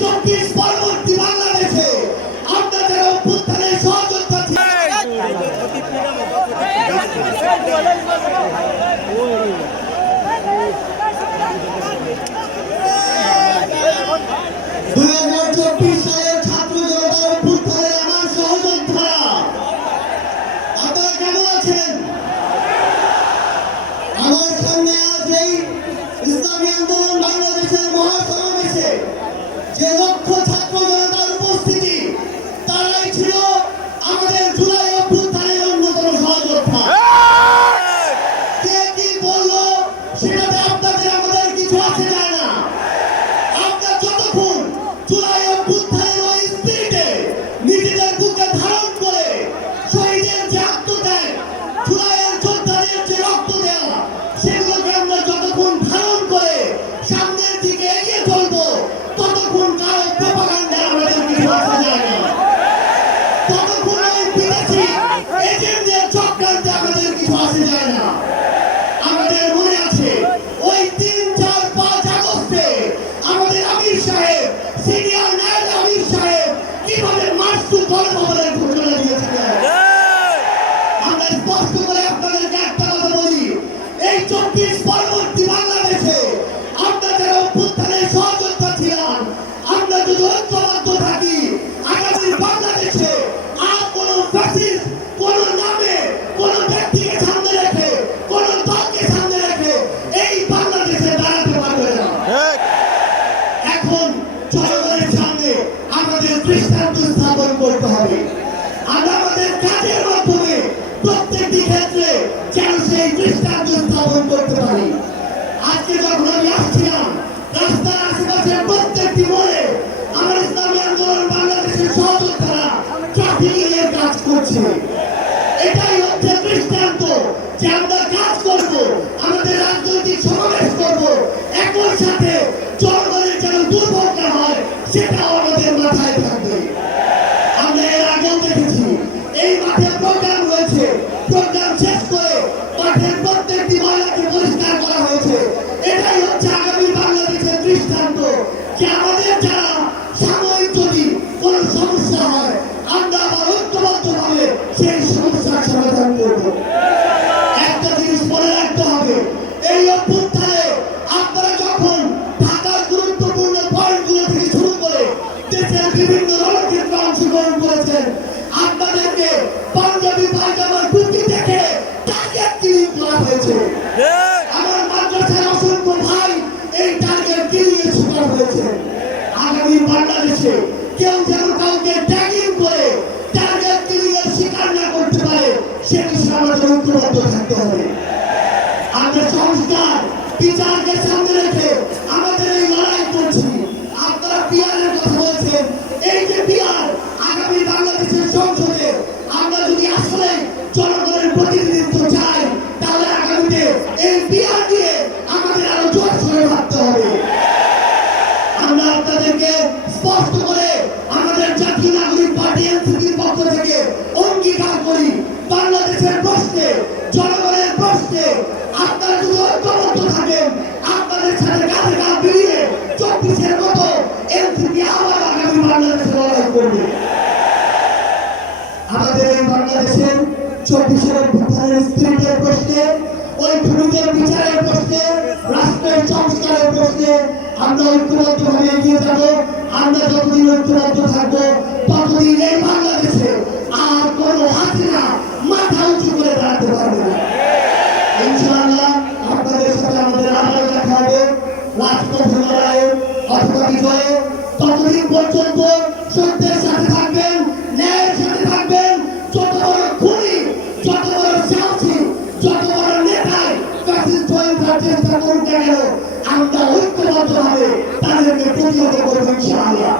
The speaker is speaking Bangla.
চব্বিশ পরবর্তী বাংলাদেশে যারা অভ্যুত্থানের সহযোদ্ধা। দুই হাজার চব্বিশ সালের ছাত্র জনতার অভ্যুত্থানের আমার সহযোদ্ধারা আপনারা কেমন আছেন আমার সামনে আজ এই ইসলামী আন্দোলন বাংলাদেশের মহাসমাবেশে। যে লক্ষ ততক্ষণ ওই বিদেশি এজেন্টদের চক্রান্তে আমাদের কিছু আসে যায় না। আমাদের মনে আছে, ওই তিন, চার, পাঁচ আগস্টে আমাদের আমির সাহেব, সিনিয়র নায়ক আমির সাহেব কীভাবে মার্চু গণভবনের ঘোষণা দিয়েছিলেন? আমরা স্পষ্ট করে আপনাদেরকে একটা কথা বলি যদি থাকি আগামী বাংলাদেশে আর কোন ফ্যাসিস্ট কোন নামে কোন ব্যক্তিকে সামনে রেখে কোন দলকে সামনে রেখে এই বাংলাদেশে দাঁড়াতে পারবে না। এখন জনগণের সামনে আমাদের দৃষ্টান্ত স্থাপন করতে হবে। আমরা আমাদের কাজের মাধ্যমে প্রত্যেকটি ক্ষেত্রে যেন সেই দৃষ্টান্ত স্থাপন করতে পারি। আজকে যখন আমি আসছিলাম রাস্তার আমাদের মাথায় থাকবে। আমরা এর আগেও দেখেছি, এই মাঠে প্রোগ্রাম হয়েছে। প্রোগ্রাম শেষ করে মাঠের প্রত্যেকটি ময়লাকে পরিষ্কার করা হয়েছে। এটাই হচ্ছে আগামী বাংলাদেশের দৃষ্টান্ত, যে আমাদের যারা সাময়িক যদি কোনো সমস্যা হয়, আমরা আবার ঐক্যবদ্ধভাবে সেই সমস্যার সমাধান করব। কেউ যেন কাউকে ট্যাগিং করে টার্গেট কিলিং শিকার না করতে পারে সে বিষয়ে আমাদের ঐক্যবদ্ধ থাকতে হবে। আমরা সংস্কার, বিচারকে সামনে রেখে আমাদের এই লড়াই করছি। আপনারা পিয়ারের কথা বলছেন, এই যে আপনাদেরকে স্পষ্ট করে আমাদের জাতীয় নাগরিক পার্টি এনসিপির পক্ষ থেকে অঙ্গীকার করি। বাংলাদেশের প্রশ্নে, জনগণের প্রশ্নে আপনারা যদি ঐক্যবদ্ধ থাকেন, আপনাদের সাথে কাঁধে কাঁধ মিলিয়ে চব্বিশের মতো এনসিপি আবার আগামী বাংলাদেশে লড়াই করবে। আমাদের এই বাংলাদেশের চব্বিশের অভ্যুত্থানের স্পিরিটের প্রশ্নে ওই ভূমিকের বিচারের প্রশ্নে প্রশ্নে আমরা ঐক্যবদ্ধভাবে এগিয়ে যাব, আমরা যতদিন ঐক্যবদ্ধ থাকব, ততদিন এই বাংলাদেশে আর কোনো হাসিনা মাথা উঁচু করে দাঁড়াতে পারবে না। সাথে থাকবেন আমরা ঐক্যবদ্ধভাবে তাদেরকে প্রতিহত করব ইনশাআল্লাহ।